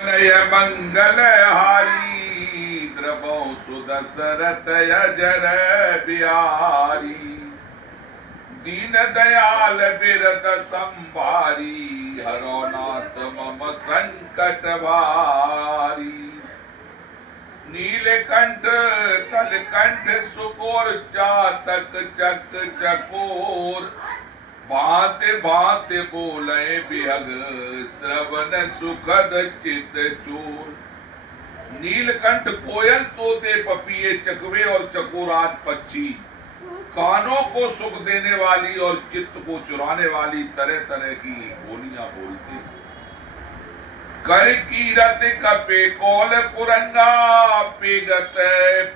नय मंगल हारी द्रवो सुदशरथ अजर बिहारी दीन दयाल बिरद संभारी हरो नाथ मम संकट भारी नीलकंठ कलकंठ सुकोर चातक चक चकोर भांति भांति बोले बिहग श्रवण सुखद चित चूर। नीलकंठ कोयल तोते पपिए चकवे और चकोरात पक्षी कानों को सुख देने वाली और चित्त को चुराने वाली तरह तरह की बोलियां बोलते। कर कीरत कपे कौल कुरंगा पेगत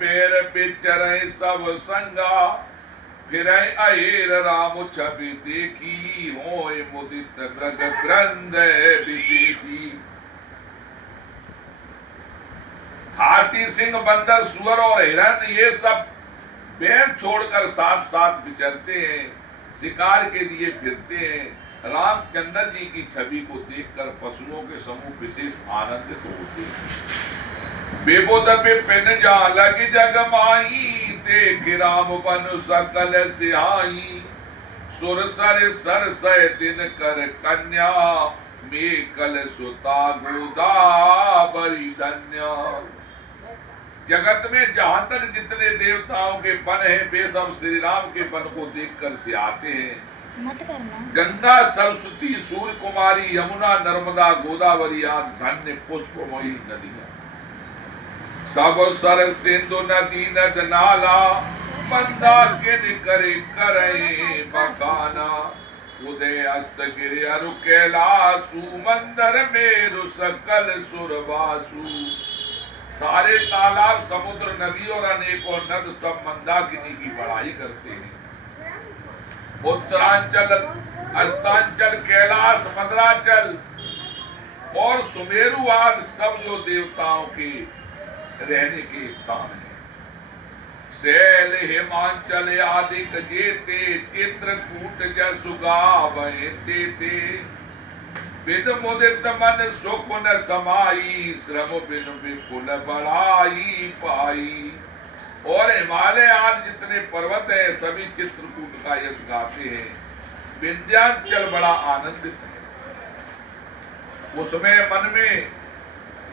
पैर बिचरे सब संगा फिर अहेर राम छवि देखी होय मुदित मृग ग्रंथ विशेषी। हाथी सिंह बंदर सुअर और हिरण ये सब बैर छोड़कर साथ साथ विचरते हैं, शिकार के लिए फिरते हैं। रामचंद्र जी की छवि को देखकर पशुओं के समूह विशेष आनंदित होते हैं। बेबोद पिन जा लग जग माई देख राम बन सकल सिहाई। सुर सर सर सय दिन कर कन्या मेकल सुता गोदावरी धन्या। जगत में जहां तक जितने देवताओं के वन हैं वे सब श्री राम के वन को देखकर से आते हैं। मत करना। गंगा सरस्वती सूर्य कुमारी यमुना नर्मदा गोदावरी आदि धन्य पुष्पमयी नदियां सब सर सिंधु नदी नद नाला मंदाकिनी करे करे बखाना। उदय अस्त गिरि अरु कैलासु मंदर मेरु सकल सुरवासु। सारे तालाब समुद्र नदी और अनेकों नद सब मंदाकिनी की बड़ाई करते हैं। उत्तरांचल अस्तांचल कैलाश मद्राचल और सुमेरु आदि सब जो देवताओं के रहने के स्थान है। शैल हिमांचल आदि जेते चित्रकूट जसु गावै तेते। विद मुदित मन सुख न समाई श्रम बिन विपुल बढ़ाई पाई। और हिमालय आदि जितने पर्वत है सभी चित्रकूट का यश गाते हैं। विंध्याचल बड़ा आनंदित है,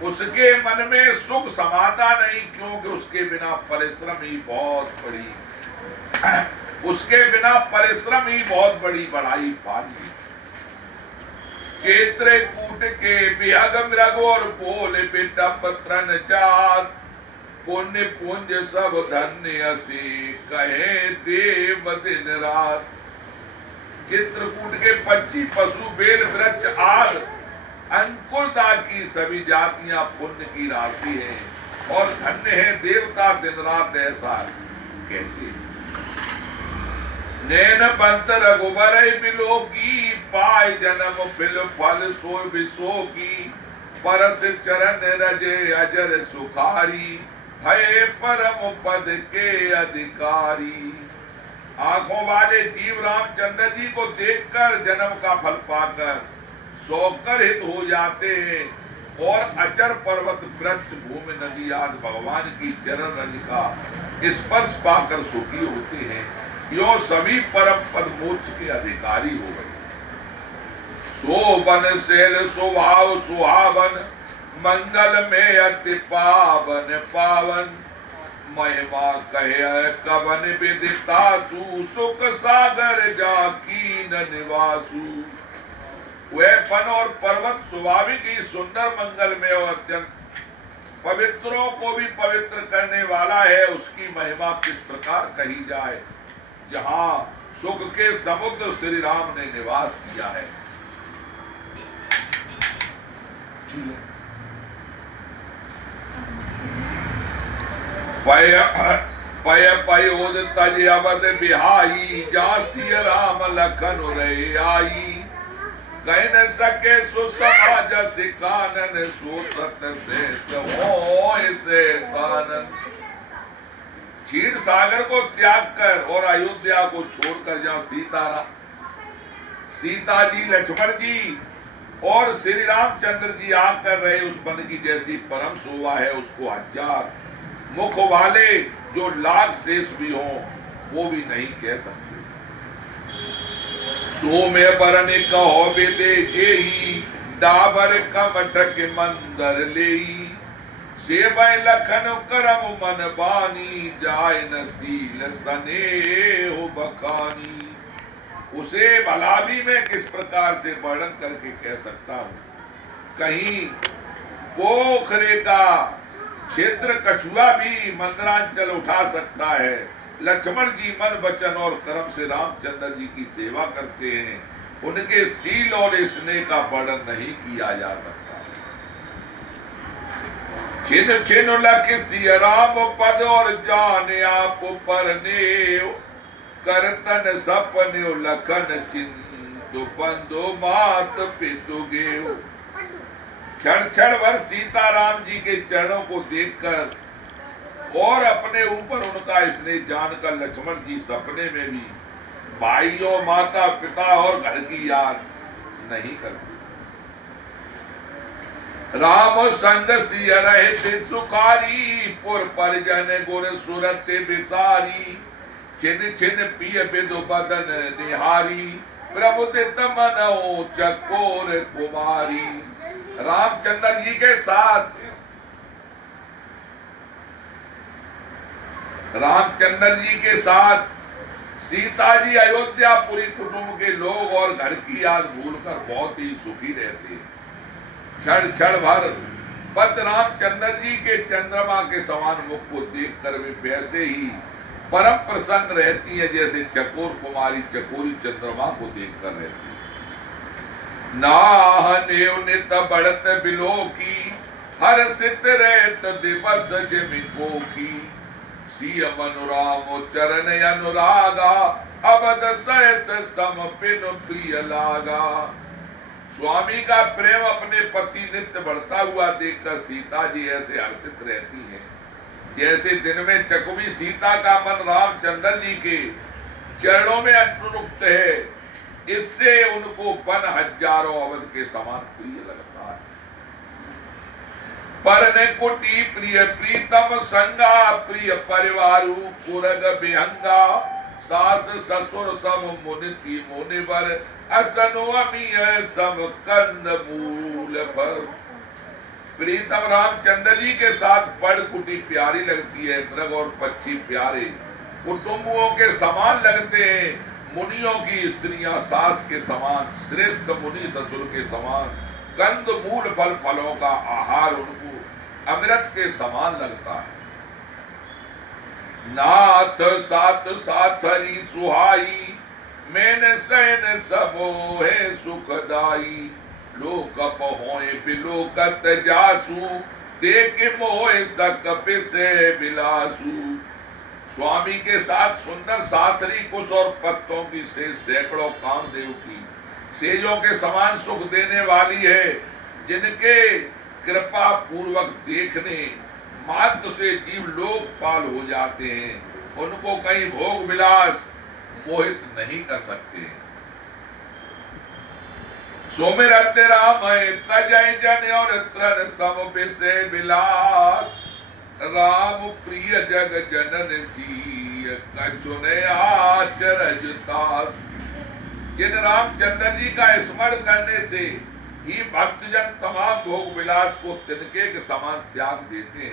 उसके मन में सुख समाता नहीं, क्योंकि उसके बिना परिश्रम ही बहुत बड़ी बढ़ाई पाली। चित्रकूट के बिहग मृग और बोल बिटप तृण जात। पुण्य पुंज सब धन्य से कहे देव दिन रात। चित्रकूट के पक्षी पशु बेल वृक्ष आदि अंकुरदार की सभी जातियां पुण्य की राशि है और धन्य है देवता दिन रात ऐसा कहते हैं। नैन बंत रघुबर बिलो की पाय जन्म बिल फल सो विसो की। परस चरण रजे अजर सुखारी भय परम पद के अधिकारी। आंखों वाले जीव रामचंद्र जी को देखकर जन्म का फल पाकर सौकर हित हो जाते हैं और अचर पर्वत वृक्ष भूमि नदी आदि भगवान की चरण रज का स्पर्श पाकर सुखी होते हैं। यो सभी परम पद मोक्ष के अधिकारी हो गए। शोभन शैल स्वभाव सुहावन मंगल में अति पावन पावन। महिमा कहे कवन विदितासु सुख सागर जाकी न निवासु। वह वन और पर्वत स्वाभाविक ही सुंदर मंगल में और अत्यंत पवित्रों को भी पवित्र करने वाला है। उसकी महिमा किस प्रकार कही जाए, जहां सुख के समुद्र श्री राम ने निवास किया है। पय पयोद तज अवध बिहाई जा सिय राम लखन रे आई। कह न सके सुसमा जस कानन सोसत से होय से सानन। क्षीर सागर को त्याग कर और अयोध्या को छोड़कर जहाँ सीता जी लक्ष्मण जी और श्री रामचंद्र जी आकर रहे उस वन की जैसी परम शोभा है, उसको 1000 मुख वाले जो लाख शेष भी हो वो भी नहीं कह सकते। सो में बरन कहो बेदे ही डाबर कमठक मंदर लेई, सेवै लखन करम मन बानी, जाय नसील सनेह बखानी। उसे भला भी मैं किस प्रकार से वर्णन करके कह सकता हूं। कहीं पोखरे का क्षेत्र कछुआ भी मंदरांचल उठा सकता है। लक्ष्मण जी मन वचन और कर्म से रामचंद्र जी की सेवा करते हैं, उनके शील और स्नेह का वर्णन नहीं किया जा सकता। छिन छिन लख सिय राम पद और जाने आप परने, करतन सपने लखन चिंतु बंधु मात पितु गेव। क्षण क्षण भर सीताराम जी के चरणों को देखकर और अपने ऊपर उनका स्नेह जानकर लक्ष्मण जी सपने में भी भाइयों, माता पिता और घर की याद नहीं करते। राम संग सिय रहे सुखारी, पुर परिजन गुर सुरत बिसारी, छिन छिन पिय बिदु बदन निहारी, प्रमुदित मनो चकोर कुमारी। रामचंद्र जी के साथ सीता जी अयोध्यापुरी कुटुंब के लोग और घर की याद भूलकर बहुत ही सुखी रहते हैं। क्षण क्षण भर पद रामचंद्र जी के चंद्रमा के समान मुख को देखकर वे वैसे ही परम प्रसन्न रहती है जैसे चकोर कुमारी चकोरी चंद्रमा को देखकर रहती है। नाह नेव नित बढ़त बिलो की, हर सित रहत दिवस जिमिको की, सिय मनुराम चरण अनुरागा, अवध सहस सम पिन प्रिय लागा। स्वामी का प्रेम अपने पति नित्य बढ़ता हुआ देखकर सीता जी ऐसे हर्षित रहती हैं जैसे दिन में चकुवी सीता का मन रामचंद्र जी के चरणों में अनुरक्त है। इससे उनको वन हजारों अवध के समान प्रिय लगता है। परने कुटी प्रिय प्रीतम संगा, प्रिय परिवारु पुरग विहंगा, सास ससुर सम मुनि मुनिवर, असनु अमीय सम कंद मूल पर। प्रीतम रामचंद्र जी के साथ पड़ कुटी प्यारी लगती है, मृग और पक्षी प्यारे कुटुंबों के समान लगते हैं, मुनियों की स्त्रियां सास के समान, श्रेष्ठ मुनि ससुर के समान, कंद मूल फल फलों का आहार उनको अमृत के समान लगता है। नाथ साथ साथरी सुहाई, मैंने सैन सबोहे सुखदाई, लोक होए बिलोकत जासु, देख मोहे सक पिसे बिलासु। स्वामी के साथ सुंदर साथरी कुश और पत्तों की से सैकड़ों कामदेव की सेजों के समान सुख देने वाली है, जिनके कृपा पूर्वक देखने मात्र से जीव लोकपाल हो जाते हैं, उनको कहीं भोग विलास मोहित नहीं कर सकते। सोमिरत राम तजय जन और त्रन सम बिसे बिलास, राम प्रिय जग जनन सीय कछुने आचरज तास। जिन रामचंद्र जी का स्मरण करने से ही भक्तजन तमाम भोग विलास को तिनके के समान त्याग देते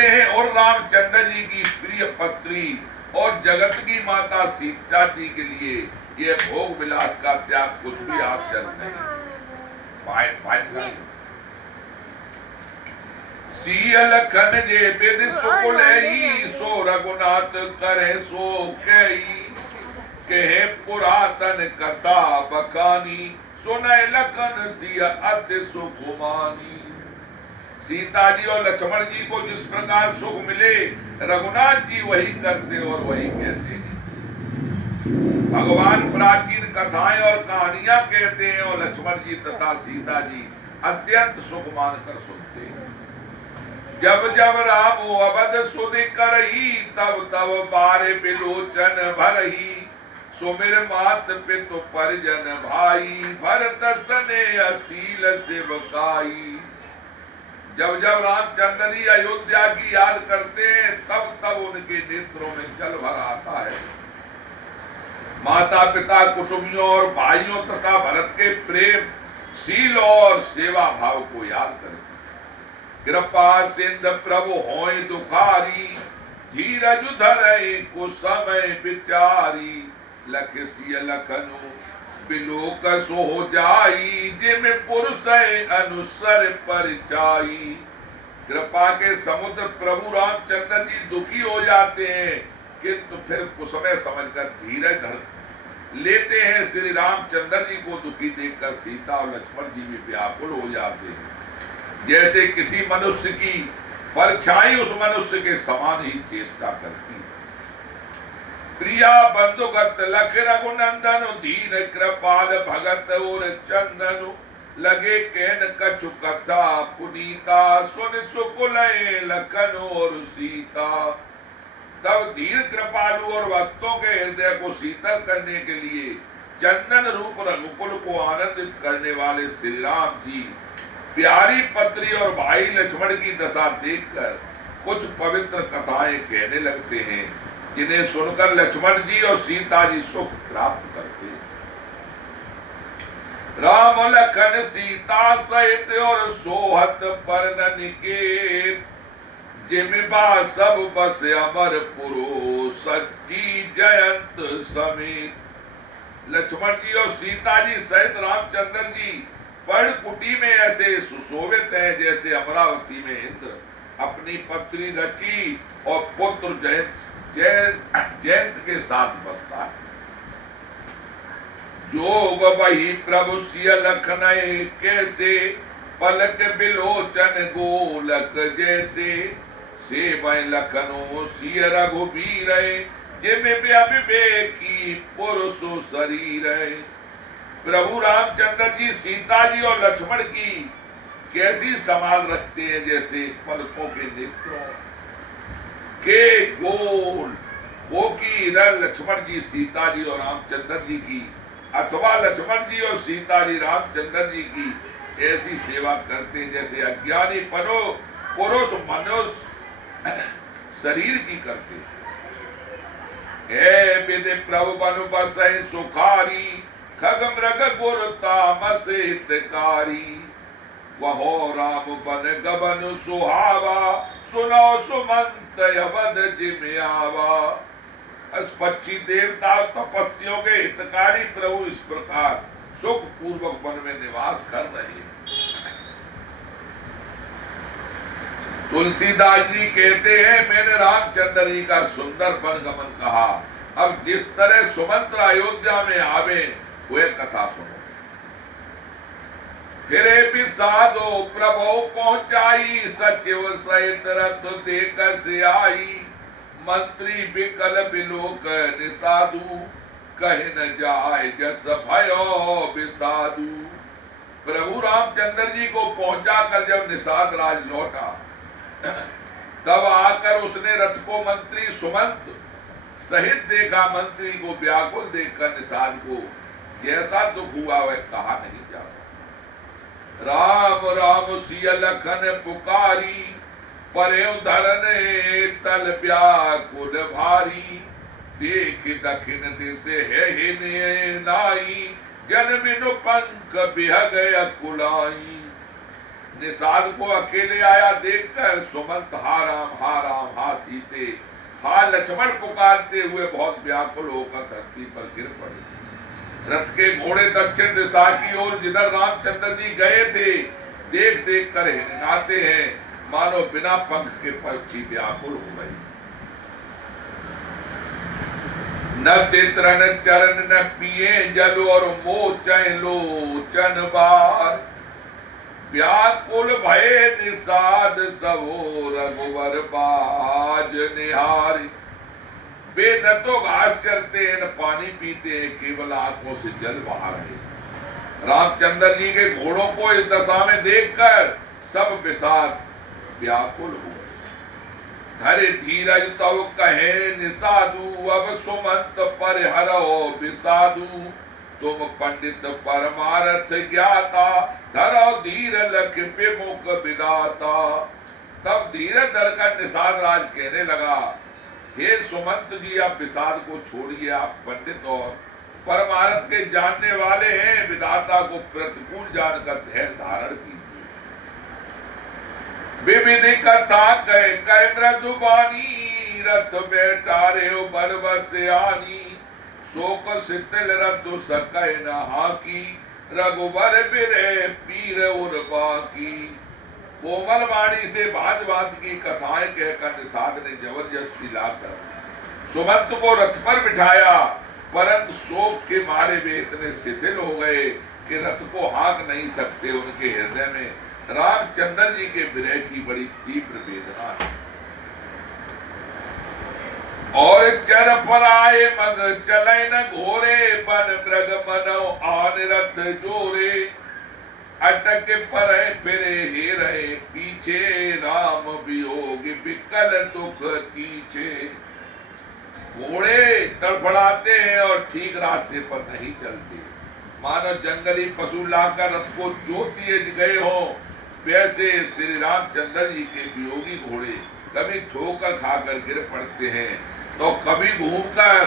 हैं और रामचंद्र जी की प्रिय पत्री और जगत की माता सीता जी के लिए ये भोग विलास का त्याग कुछ भी आश्चर्य नहीं। सिय लखन जे बिद सुकुल सो रघुनाथ करे सो कई, कहे पुरातन कथा बखानी, सुनय लखन सिय अति सुकुमानी। सीता जी और लक्ष्मण जी को जिस प्रकार सुख मिले, रघुनाथ जी वही करते और वही कहते हैं। भगवान प्राचीन कथाएं और कहानियां कहते हैं और लक्ष्मण जी तथा सीता जी अत्यंत सुख मानकर सुनते हैं। जब जब राम अवध सुधि करही, तब तब बारे बिलोचन भरही, सुमिर मात पितु परिजन भाई, भरत सने असील सेवकाई। जब जब रामचंद्र जी अयोध्या की याद करते हैं तब तब उनके नेत्रों में जल भर आता है। माता पिता, कुटुंबियों और भाइयों तथा भरत के प्रेम, शील और सेवा भाव को याद करते। कृपा सिंध प्रभु होय दुखारी, धीरज धरय को समय विचारी। लखसिय लखनु बिलोक सो जाई, जिम पुरुष अनुसर परिचाई। कृपा के समुद्र प्रभु रामचंद्र जी दुखी हो जाते हैं, किंतु फिर कुसमय समझकर धीरज धर लेते हैं। श्री रामचंद्र जी को दुखी देखकर सीता और लक्ष्मण जी भी व्याकुल हो जाते हैं। जैसे किसी मनुष्य की परछाई उस मनुष्य के समान ही चेष्टा करती है। प्रिया बंधुगत लख रघुनंदन, दीन कृपाल भगत और चंदन। लगे कहन कछु कथा पुनीता, सुन सुकुल लखन और सीता। तब धीर कृपालु और भक्तों के हृदय को शीतल करने के लिए चंदन रूप रघुकुल को आनंदित करने वाले श्री राम जी प्यारी पत्री और भाई लक्ष्मण की दशा देखकर कुछ पवित्र कथाएं कहने लगते हैं, जिन्हें सुनकर लक्ष्मण जी और सीता जी सुख प्राप्त करते हैं। राम लखन सीता सहित और सोहत पर निकेत, जिमिबा सब बस अमर पुरो सच्ची जयंत समेत। लक्ष्मण जी और सीता जी सहित रामचंद्र जी पर्णकुटी में ऐसे सुशोभित हैं जैसे अमरावती में इंद्र अपनी पत्नी रची और पुत्र जयंत के साथ बसता है। जोग वही प्रभु सिय लखनए कैसे, पलक बिलोचन गोलक जैसे। से वह लखनो सिय रघुबीर, जिम विवेकी पुरुषो शरीर। प्रभु रामचंद्र जी सीता जी और लक्ष्मण की कैसी संभाल रखते हैं, जैसे पलकों के नेत्रों के गोल। वो की इधर लक्ष्मण जी सीता जी और रामचंद्र जी की, अथवा लक्ष्मण जी और सीता जी रामचंद्र जी की ऐसी सेवा करते हैं जैसे अज्ञानी पुरुष मनुष्य शरीर की करते। हे विदि प्रभु बनु बसै सुखारी, खग मृग गुर तामस हितकारी। वहो राम बन गबन सुहावा, सुनो सुमंत यवद जिम आवा। पक्षी देवता तपस्वियों के हितकारी प्रभु इस प्रकार सुख पूर्वक वन में निवास कर रहे हैं। तुलसीदास जी कहते हैं, मैंने रामचंद्र जी का सुंदर वन गमन कहा। अब जिस तरह सुमंत्र अयोध्या में आवे वह कथा सुनो। फिरे भी साधो प्रभु पहुंचाई, सचिव सहित रथ देख से आई। मंत्री बिकल बिलोक निसाधु, कहे न जाए जस भयो बिसाधु। प्रभु रामचंद्र जी को पहुंचा कर जब निषाद राज लौटा, तब आकर उसने रथ को मंत्री सुमंत सहित देखा। मंत्री को व्याकुल देखकर निषाद को जैसा दुख हुआ वह कहा नहीं जा सकता। राम राम सिय लखन पुकारी, परे धरने तल व्याकुल भारी। देख दक्षिण दिश है नाई, जन बिनु पंख बिहग अकुलाई। निषाद को अकेले आया देखकर सुमंत हा राम हा सीते हा लक्ष्मण पुकारते हुए बहुत व्याकुल होकर धरती पर गिर पड़े। रथ के घोड़े दक्षिण दिशा की ओर जिधर रामचंद्र जी गए थे देख देख कर हिनहाते हैं, मानो बिना पंख के पक्षी व्याकुल हो गए। न तितरन चरण न पिए जल, और मोचै लोचन बार। व्याकुल भय निषाद सबो, रघुवर बाज निहारी। वे न तो घास चरते न पानी पीते, केवल आंखों से जल बहा रहे। रामचंद्र जी के घोड़ों को इस दशा में देखकर सब विषाद व्याकुल हुए। धरे धीरज तव कहे निसाधु अब सुमंत परिहरो विसाधु तुम पंडित परमारथ ज्ञाता धरो धीर लख पे मुख विदाता। तब धीरज धरकर निषाद राज कहने लगा, हे सुमंत जी आप विषाद को छोड़िए, आप पंडित और परमारथ के जानने वाले हैं, विधाता को प्रतिकूल जानकर धैर्य धारण कीजिए। विविधि कथा कह मृदुबानी रथ बैठारे बरबस आनी शोक शिथिल रथ सकै नहा की रघुबर बिरे पीर उर्वा की। कोमल वाणी से भांत भांत की कथाएं कहकर निषाद ने जबरदस्ती लाकर सुमंत को रथ पर बिठाया, परंतु शोक के मारे वे इतने शिथिल हो गए कि रथ को हाँक नहीं सकते। उनके हृदय में रामचंद्र जी के विरह की बड़ी तीव्र वेदना है। और चर पराए मग चले न घोरे बन मृग मनो आन रथ जोरे अटक परे फिरे हे रहे पीछे राम वियोग विकल दुख तीछे। घोड़े तड़फड़ाते हैं और ठीक रास्ते पर नहीं चलते, मानो जंगली पशु लाकर रथ को जोत दिए गए हो। वैसे श्री रामचंद्र जी के वियोगी घोड़े कभी ठोकर खाकर गिर पड़ते हैं तो कभी घूमकर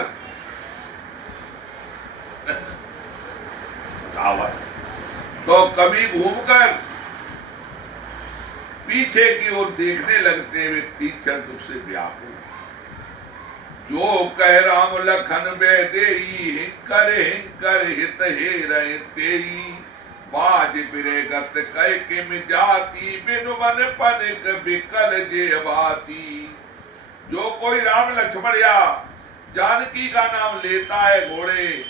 पीछे की ओर देखने लगते हुए तीक्षण दुख से व्याकुल। जो कह राम लखन बेदेई हिंकर हित हे रहे तेरी बाज बिरेगत कह के मिजाती बिनु मन पनिक बिकल जेबाती। जो कोई राम लक्ष्मण या जानकी का नाम लेता है, घोड़े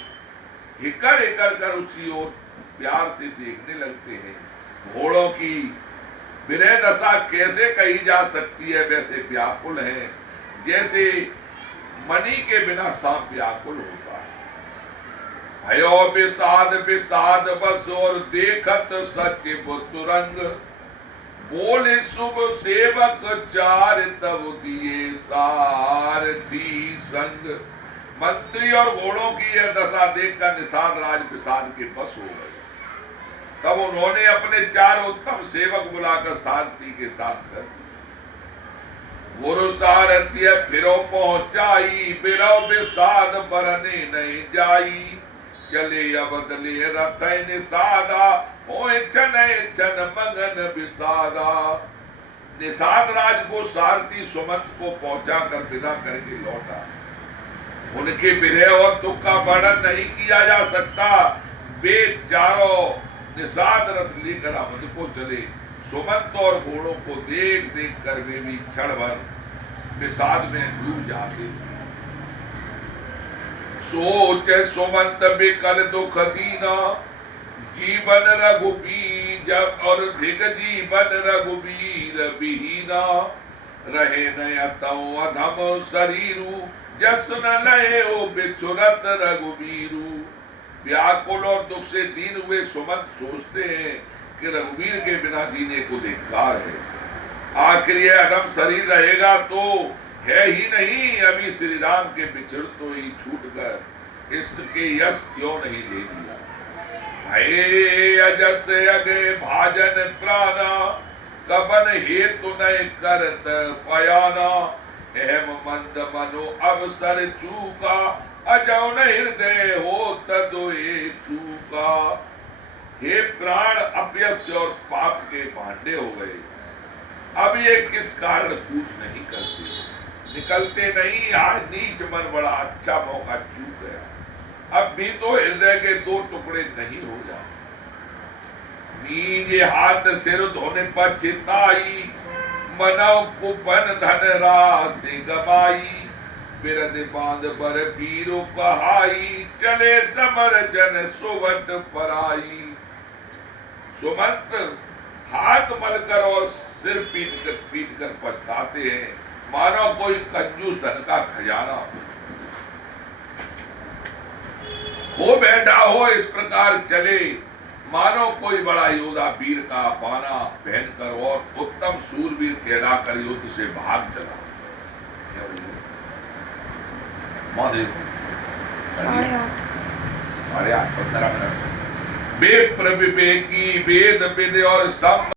हिकर हिकर कर उसी ओर प्यार से देखने लगते हैं। घोड़ों की विरह दशा कैसे कही जा सकती है, वैसे व्याकुल है जैसे मणि के बिना सांप व्याकुल होता है। भयो विषाद विषाद बस और देखत सचिव तुरंग बोले शुभ सेवक चार तब दिए सारथी संग। मंत्री और घोड़ों की यह दशा देखकर निषाद राज विषाद के बस हो गए। तब उन्होंने अपने चार उत्तम सेवक बुलाकर सारथी के साथ कर गुरु सारथी फिरो पहुंचाई बिरो विषाद बरने नहीं जाई। चले अबदले रथ निषादा होए छन मगन विषादा। निषाद राज को सारथी सुमंत को पहुंचा कर विदा करके लौटा। उनके विरह और दुख का वर्णन नहीं किया जा सकता। वे चारों निषाद रथ लेकर अवध को चले। सुमंत और घोड़ों को देख देख कर वे भी क्षण भर विषाद में डूब जाते। सोच सुमंत विकल दुख दीना जीवन रघुबीर और धिग जीवन रघुबीर विहीना। रहे नयतौ अधम शरीरु जस न लये ओ बिछुरत रघुबीरु। व्याकुल और दुख से दीन हुए सुमंत सोचते हैं कि रघुवीर के बिना जीने को धिक्कार है। आखिर यह अधम शरीर रहेगा तो है ही नहीं, अभी श्री राम के बिछड़ तो ही छूट कर इसके यश क्यों नहीं ले लिया। भय अजस अगे भाजन प्राणा कबन हेतु नहीं करत पयाना। एम मंद मनो अवसर चूका अजौन हृदय हो तदोए चूका। हे प्राण अपयश और पाप के भांडे हो गए, अब ये किस कारण कूच नहीं करते, निकलते नहीं। आज नीच मन बड़ा अच्छा मौका चूक गया, अब भी तो हृदय के दो टुकड़े नहीं हो जाए। नीजे हाथ सिर धोने पर चिताई मनव कुपन धन राशि गवाई। बिरद बांध बर पीरो कहाई चले समर जन सुवट पराई। सुमंत हाथ मलकर और सिर पीट कर पछताते हैं, मानो कोई कंजूस धन का खजाना हो बैठा हो। इस प्रकार चले मानो कोई बड़ा योद्धा वीर का बाना पहनकर और उत्तम सूरवीर कहलाकर युद्ध से भाग चला। क्या बजे माँ देखो 8:30 15:30 विप्र विवेकी वेद विद और सब